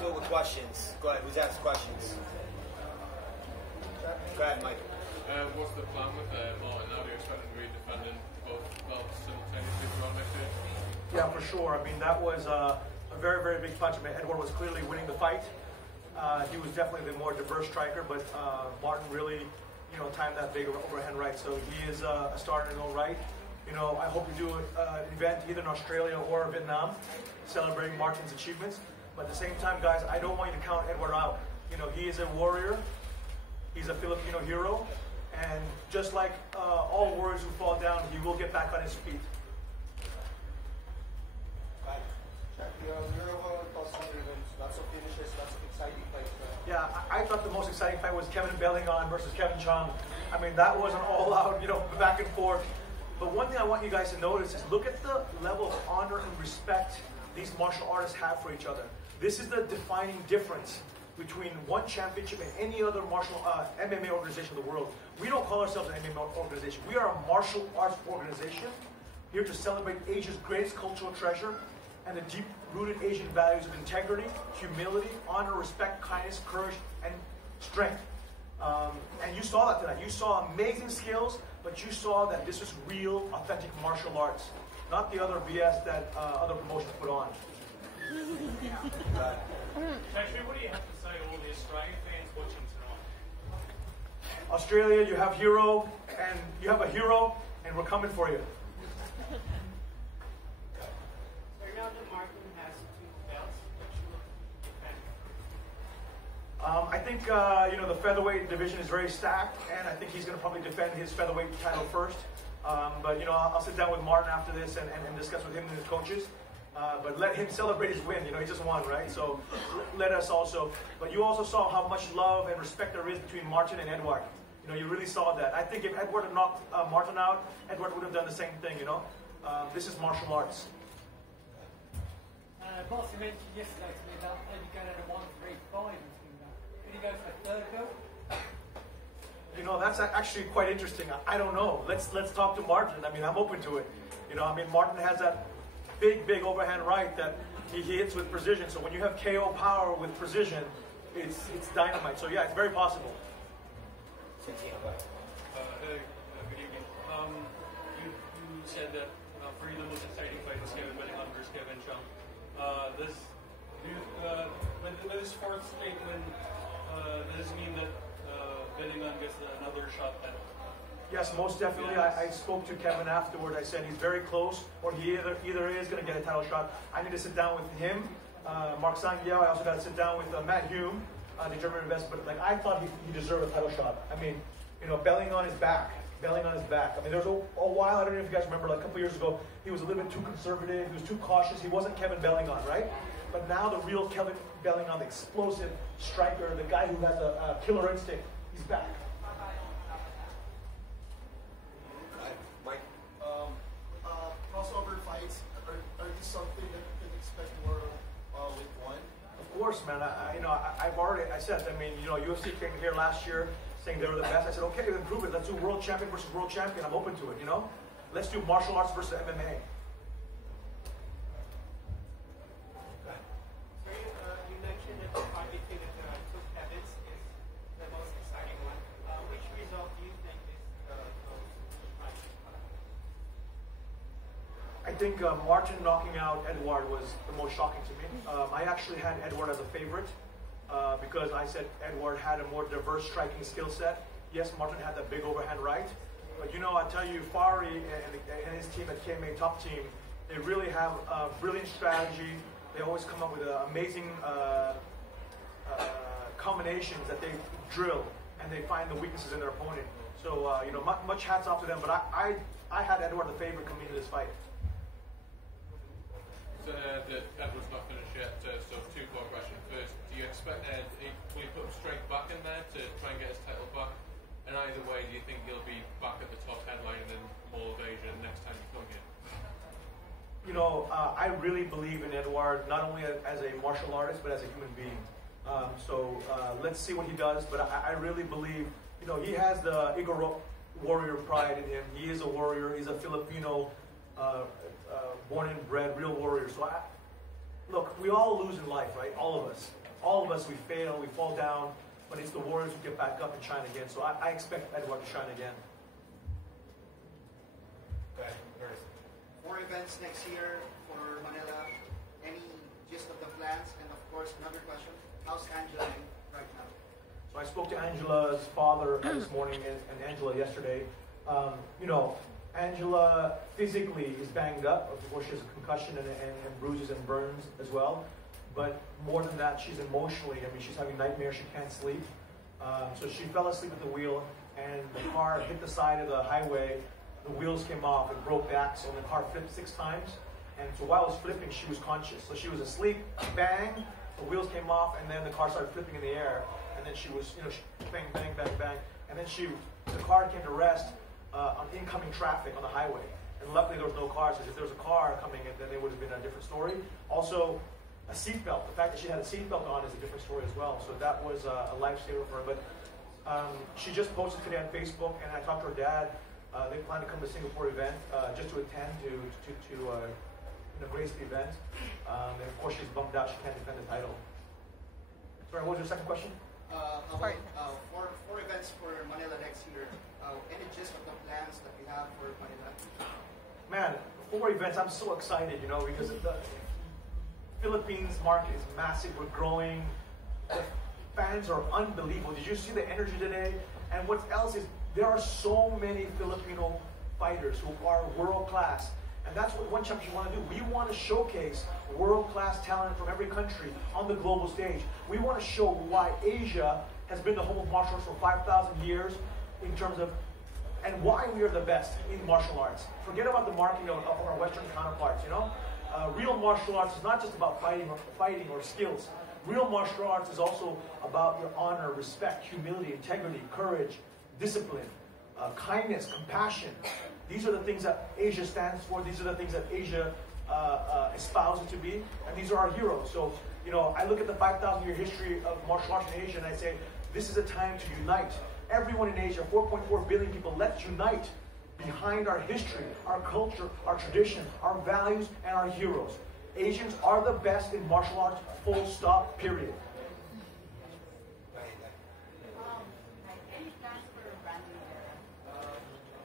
into it with questions. Go ahead. Who's asked questions? Go ahead, Mike. What's the plan with Martin? Now do you expect him to be defending both belts simultaneously throughout next year? Yeah, for sure. I mean, that was a very, very big punch. I mean, Edward was clearly winning the fight. He was definitely the more diverse striker, but Martin really, timed that big overhand right. So he is a star in his own right. I hope to do an event either in Australia or Vietnam, celebrating Martin's achievements. But at the same time, guys, I don't want you to count Edward out. He is a warrior. He's a Filipino hero. And just like all warriors who fall down, he will get back on his feet. Chatri, lots of finishes, lots of exciting fights. Yeah, I thought the most exciting fight was Kevin Belingon versus Kevin Chung. I mean, that was an all-out, back and forth. But one thing I want you guys to notice is look at the level of honor and respect these martial artists have for each other. This is the defining difference between one championship and any other MMA organization in the world. We don't call ourselves an MMA organization. We are a martial arts organization here to celebrate Asia's greatest cultural treasure and the deep-rooted Asian values of integrity, humility, honor, respect, kindness, courage, and strength. And you saw that tonight. You saw amazing skills, but you saw that this was real, authentic martial arts, not the other BS that other promotions put on. Chatri, what do you have to say to all the Australian fans watching tonight? Australia, you have a hero, and we're coming for you. So now that Martin has 2 belts, what you look to defend? I think the featherweight division is very stacked, and I think he's going to probably defend his featherweight title first. But I'll sit down with Martin after this and discuss with him and his coaches. But let him celebrate his win. He just won, right? So let us also. But you also saw how much love and respect there is between Martin and Edward. You really saw that. I think if Edward had knocked Martin out, Edward would have done the same thing. This is martial arts. Boss, you mentioned yesterday to me about maybe going at a 1-3-5 and things like that. Could he go for a third belt? That's actually quite interesting. I don't know. Let's talk to Martin. I mean, I'm open to it. Martin has that big overhand right that he hits with precision. So when you have KO power with precision, it's dynamite. So yeah, it's very possible. Hey, good evening. You said that for you the most exciting fight is Kevin Belingon versus Kevin Chung. With this fourth straight win, does this mean that Belingon gets another shot at? Yes, most definitely. I spoke to Kevin afterward. I said he's very close, or he either is going to get a title shot. I need to sit down with him, Mark Sangiao. I also got to sit down with Matt Hume, the German investor. But I thought he deserved a title shot. I mean, Belingon is back. Belingon is back. I mean, there was a while, I don't know if you guys remember, like a couple years ago, he was a little bit too conservative. He was too cautious. He wasn't Kevin Belingon, right? But now the real Kevin Belingon, the explosive striker, the guy who has a killer instinct, he's back. Crossover fights, are these something that you can expect more with one? Of course, man. I said, UFC came here last year saying they were the best. I said, okay, then prove it. Let's do world champion versus world champion. I'm open to it, Let's do martial arts versus MMA. So you mentioned that the fight between the 2 Kevins is the most exciting one. Which result do you think is the most exciting? I think Martin knocking out Edward was the most shocking to me. I actually had Edward as a favorite because I said Edward had a more diverse striking skill set. Yes, Martin had that big overhand right. But I tell you, Fari and his team at KMA Top Team, they really have a brilliant strategy. They always come up with amazing combinations that they drill, and they find the weaknesses in their opponent. So, much hats off to them. But I had Edward the favorite coming into this fight. So Edward's not finished yet, so 2-part question. First, do you expect Ed, will he put him straight back in there to try and get his title back? And either way, do you think he'll be back at the top headline in Mall of Asia next time you come here? I really believe in Edward, not only as a martial artist, but as a human being. So let's see what he does. But I really believe, he has the Igor warrior pride in him. He is a warrior. He's a Filipino, born and bred, real warrior. So look, we all lose in life, right? All of us. all of us, we fail, we fall down, but it's the warriors who get back up and shine again. So I expect Edward to shine again. Okay, first. 4 events next year for Manila. Any gist of the plans? And of course, another question: how's Angela right now? So I spoke to Angela's father this morning and Angela yesterday. You know, Angela physically is banged up. Of course, she has a concussion and bruises and burns as well. But more than that, she's emotionally, I mean, she's having nightmares, she can't sleep. So she fell asleep at the wheel, and the car hit the side of the highway. The wheels came off, it broke the axle, and the car flipped 6 times. And so while it was flipping, she was conscious. So she was asleep, bang, the wheels came off, and then the car started flipping in the air. And then she was, you know, bang, bang, bang, bang. And then the car came to rest on incoming traffic on the highway. And luckily there was no cars, because if there was a car coming in, then it would have been a different story. Also, a seatbelt. The fact that she had a seatbelt on is a different story as well. So that was a lifesaver for her. But she just posted today on Facebook, and I talked to her dad. They plan to come to the Singapore event just to attend to grace the event. And of course, she's bummed out she can't defend the title. Sorry, what was your second question? About 4 events for Manila next year. Any gist of the plans that we have for Manila? Man, 4 events. I'm so excited, you know, because the Philippines market is massive. We're growing. The fans are unbelievable. Did you see the energy today? And what else is, there are so many Filipino fighters who are world class. And that's what One Championship want to do. We want to showcase world-class talent from every country on the global stage. We want to show why Asia has been the home of martial arts for 5,000 years in terms of, and why we are the best in martial arts. Forget about the marketing of our Western counterparts, you know? Real martial arts is not just about fighting or skills. Real martial arts is also about your honor, respect, humility, integrity, courage, discipline, kindness, compassion. These are the things that Asia stands for. These are the things that Asia espouses to be. And these are our heroes. So, you know, I look at the 5,000-year history of martial arts in Asia and I say, this is a time to unite. Everyone in Asia, 4.4 billion people, let's unite behind our history, our culture, our tradition, our values, and our heroes. Asians are the best in martial arts, full stop, period.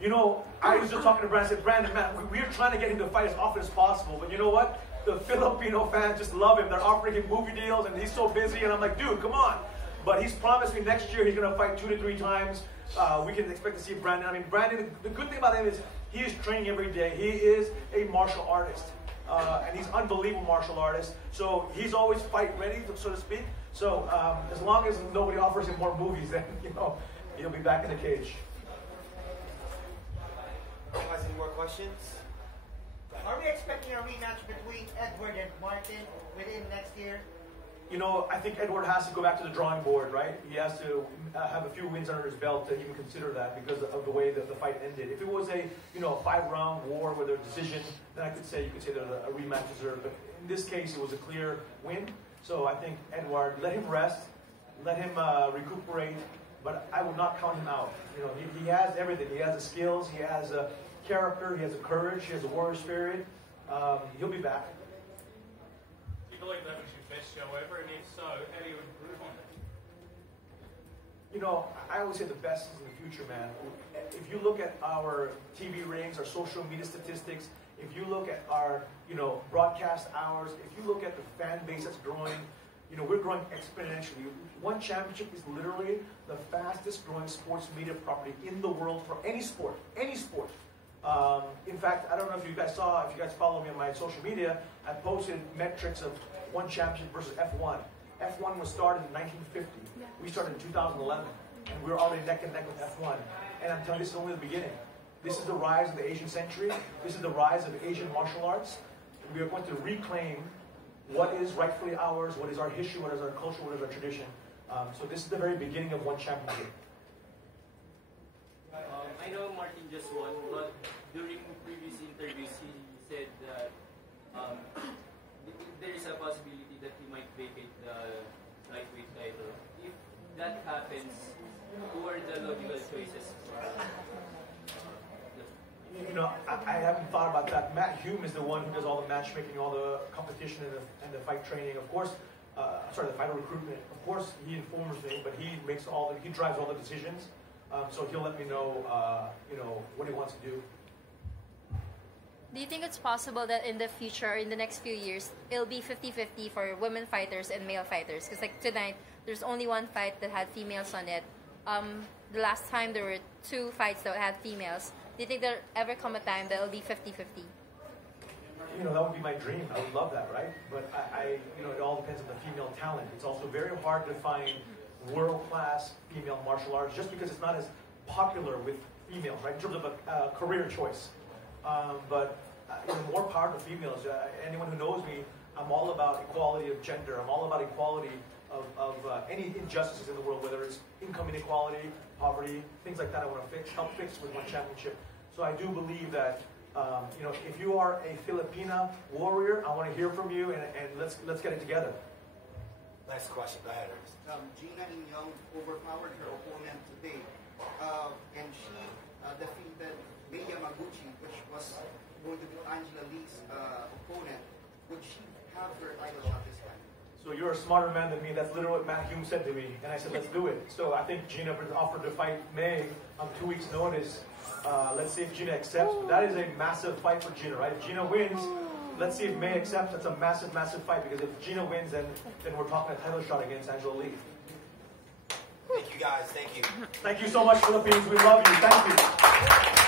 You know, I was just talking to Brandon. I said, Brandon, man, we're trying to get him to fight as often as possible. But you know what? The Filipino fans just love him. They're offering him movie deals, and he's so busy. And I'm like, dude, come on. But he's promised me next year he's going to fight 2 to 3 times. We can expect to see Brandon. I mean, Brandon, the good thing about him is he is training every day. He is a martial artist. And he's an unbelievable martial artist. So he's always fight ready, so to speak. So as long as nobody offers him more movies, then, you know, he'll be back in the cage. Guys, any more questions? Are we expecting a rematch between Edward and Martin within next year? You know, I think Edward has to go back to the drawing board, right? He has to have a few wins under his belt to even consider that because of the way that the fight ended. If it was a, you know, 5-round war with a decision, then you could say there's a rematch deserved. But in this case, it was a clear win. So I think Edward, let him rest, let him recuperate. But I would not count him out. You know, he has everything. He has the skills. He has a character. He has a courage. He has a warrior spirit. He'll be back. Do you believe that was your best show ever? And if so, how do you improve on it? You know, I always say the best is in the future, man. If you look at our TV ratings, our social media statistics, if you look at our, you know, broadcast hours, if you look at the fan base that's growing, you know, we're growing exponentially. One Championship is literally the fastest growing sports media property in the world for any sport. Any sport. In fact, I don't know if you guys saw, if you guys follow me on my social media, I posted metrics of One Championship versus F1. F1 was started in 1950. We started in 2011. And we're already neck and neck with F1. And I'm telling you, this is only the beginning. This is the rise of the Asian century. This is the rise of Asian martial arts. We are going to reclaim what is rightfully ours, what is our history, what is our culture, what is our tradition. So this is the very beginning of One Championship. I know Martin just won, but during previous interviews he said that there is a possibility that he might vacate the lightweight title. If that happens, who are the logical choices? You know, I haven't thought about that. Matt Hume is the one who does all the matchmaking, all the competition and the fight training. Of course, the fighter recruitment. Of course, he informs me, but he drives all the decisions. So he'll let me know, what he wants to do. Do you think it's possible that in the future, in the next few years, it'll be 50-50 for women fighters and male fighters? Because like tonight, there's only one fight that had females on it. The last time there were 2 fights that had females. Do you think there'll ever come a time that it'll be 50-50? That would be my dream. I would love that, right? But it all depends on the female talent. It's also very hard to find world-class female martial arts just because it's not as popular with females, right? In terms of a career choice. But more power to females. Anyone who knows me, I'm all about equality of gender. I'm all about equality of any injustices in the world, whether it's income inequality, poverty, things like that. I want to help fix with one championship. So I do believe that if you are a Filipina warrior, I want to hear from you, and let's get it together. Next question. Go ahead, Ernest. Gina Young overpowered her opponent today, and she defeated Mei Yamaguchi, which was going to be Angela Lee's opponent. Would she have her title shot this time? So you're a smarter man than me. That's literally what Matt Hume said to me, and I said, let's do it. So I think Gina offered to fight May on 2 weeks' notice. Let's see if Gina accepts. But that is a massive fight for Gina, right? If Gina wins, let's see if May accepts. That's a massive, massive fight, because if Gina wins, then we're talking a title shot against Angela Lee. Thank you, guys. Thank you. Thank you so much, Philippines. We love you. Thank you.